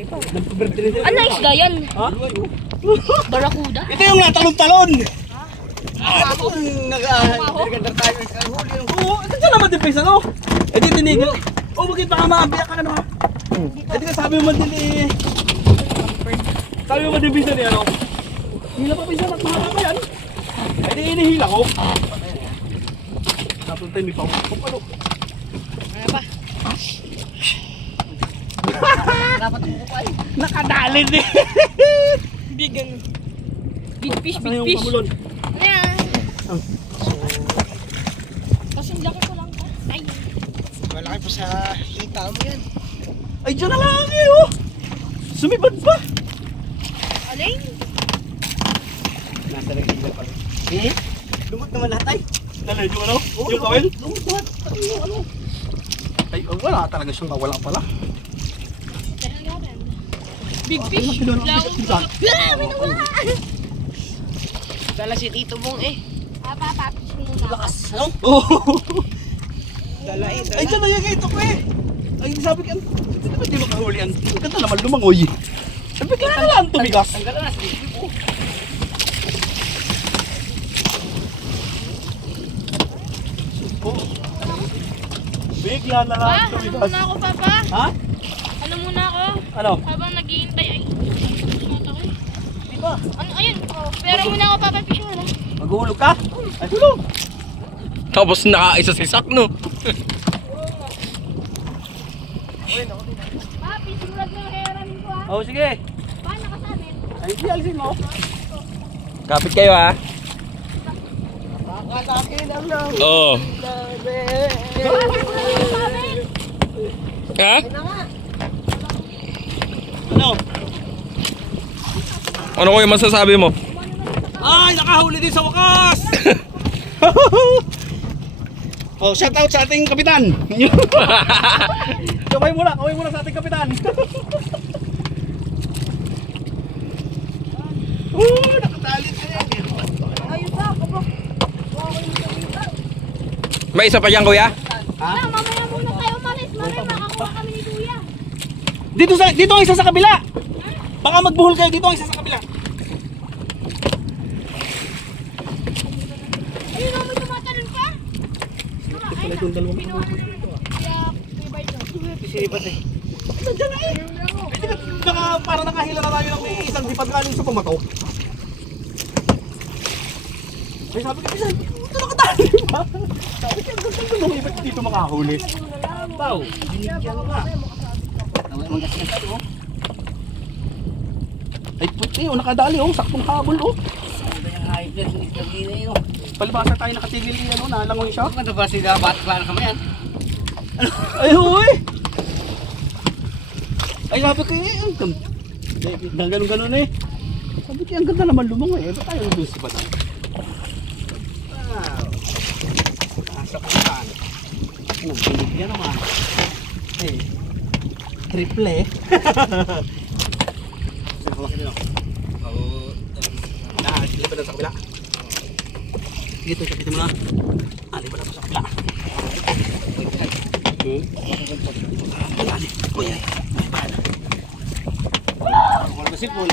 Ano isda yan? Ha? Barakuda? Ito yung natalon-talon. Nag-gandar tayo. Oo, ito dyan naman din pisa, no? Eh di tinigil. Oh, bakit baka maabiyak ka na naman? Eh di ka sabi mo din eh. Sabi mo din pisa niya, no? Hila pa pisa at mahaba pa yan. Eh di inihila ko. Tapos tayo may pang-palo. Ano ba? Dapat mo pa eh. Nakadali din. Big ano? Big fish, Saan big yung fish. pamulon? Ano yan? Kasing laki ko lang ka. Ay. Malaki po sa hita mo yan. Ay, dyan na lang eh, oh. Sumibad pa. Alay? Nasa nagigila pala. Eh? Lumot naman lahat ay. Dala yung ano? Yung kawil? Lumot lahat. Pati yung ano. Ay, wala talaga siyang nawala pala. Big fish. Grabe naman. Dala si Tito Bong eh. Papapish muna. Lakas. Ano? Oh. Dala eh. Ay, dyan na yung ito ko eh. Ay, sabi ka, hindi naman di makahuli yan. Ganda naman lumangoy. Sabi ka na lang tumigas. Tanggal na si Tito. Oh. Bigla na lang Ano tumigas. muna ako, Papa? Ha? Ano muna ako? Ano? Habang naghihintay ay. Diba? Ano, ayun. Oh, pero muna ako papapish muna. Maghuhulog ka? Ay, hulog. Tapos nakaisa si Sak, no? Papi, sulat na yung heranin ko ha. Oh, sige. Paano ka sa amin? Ay, hindi alisin mo. Kapit kayo, ha? Kakatakin ang lang. Oo. Papi, sulat na yung amin. Ha? Ano? Ano ko yung masasabi mo? Ay, nakahuli din sa wakas! Oh, shout out sa ating kapitan. Kaway muna sa ating kapitan. Nakatali ka yan. Ayun ba? Kapag. May isa pa dyan, kuya? Ha? Mamaya muna tayo malis. Mamaya makakuha kami ni Kuya. Dito ang isa sa kabila. Baka magbuhol kayo, dito ang isa sa kabila. Ayun naman tumatalon ka. Ay, pinuha mo naman ito. Kaya, may bite na. Sinibat eh. Nandiyan na eh. Baka para nakahila na tayo ng may isang dipad galing sa pumato. Ay, sabi ka, Pisan, ito nakatali ba? Sabi ka, ganda nung iba't dito makahuli. Baw, binigyan ka. Ay, puti, oh, nakadali, oh, saktong habol, oh. Palibasa tayo nakatigil yung ano, nalangoy siya. Ano ba sila? Ba't kami yan? Ay, huy! Ay, sabi ko, ganun-ganun eh. Sabi ko, ang ganda naman lumangoy, eh, ba't tayo nandun si Batang? Wow! Nasa kutan. Oh, binigyan naman. Eh, triple eh. Lipat na sa kabila. Dito, kapitin mo na. Lipat na sa kabila. Ayan, kuya. Ay, paano? Ako na sipon.